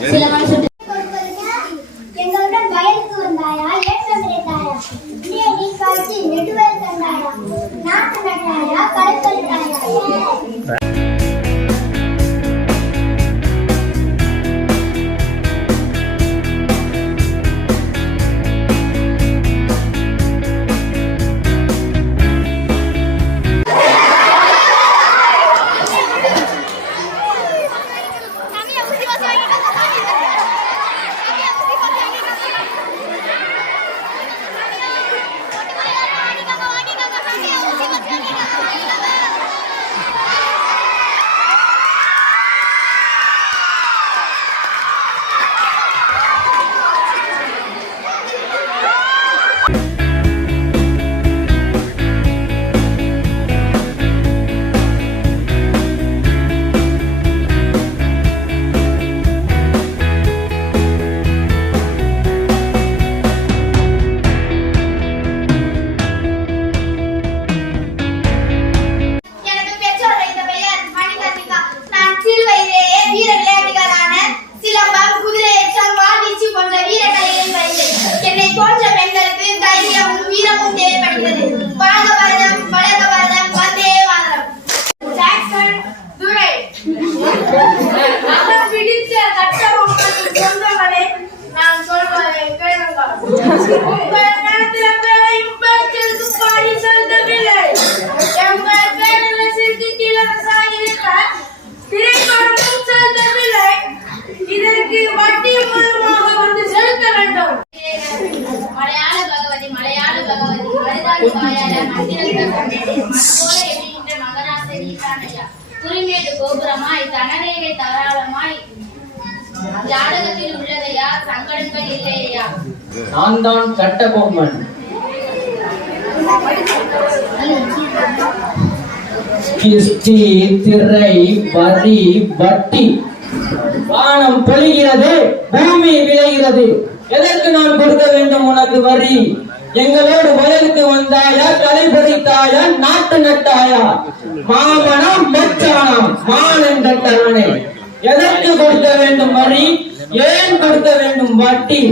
சில மனுஷன் எங்களுடன் வயலுக்கு வந்தாயா, ஏற்றம் இறைத்தாயா, நீ காய்ச்சி நெடுவேல் தந்தாயா, நாட்டு நட்டாயா, களைப்பளித்தாயா. குறிமேடு கோபுரமாய் தனரேகை தாராளமாய் ஜாதகத்தில் உள்ளதையா, சங்கடங்கள் இல்லையா? நான் தான் கட்ட பொம்மன். கிஸ்டி, திரை, வரி, வட்டி. வானம் பொழிகிறது, பூமி விளைகிறது. எதற்கு நான் கொடுக்க வேண்டும் உனக்கு வரி? எங்களோடு வயலுக்கு வந்தாயா, களை பறித்தாயா, நாட்டு நட்டாயா, மாமனம் மச்சானம் மானன் கட்டானே. எதற்கு கொடுக்க வேண்டும் வரி? ஏன் கொடுக்க வேண்டும் வட்டி?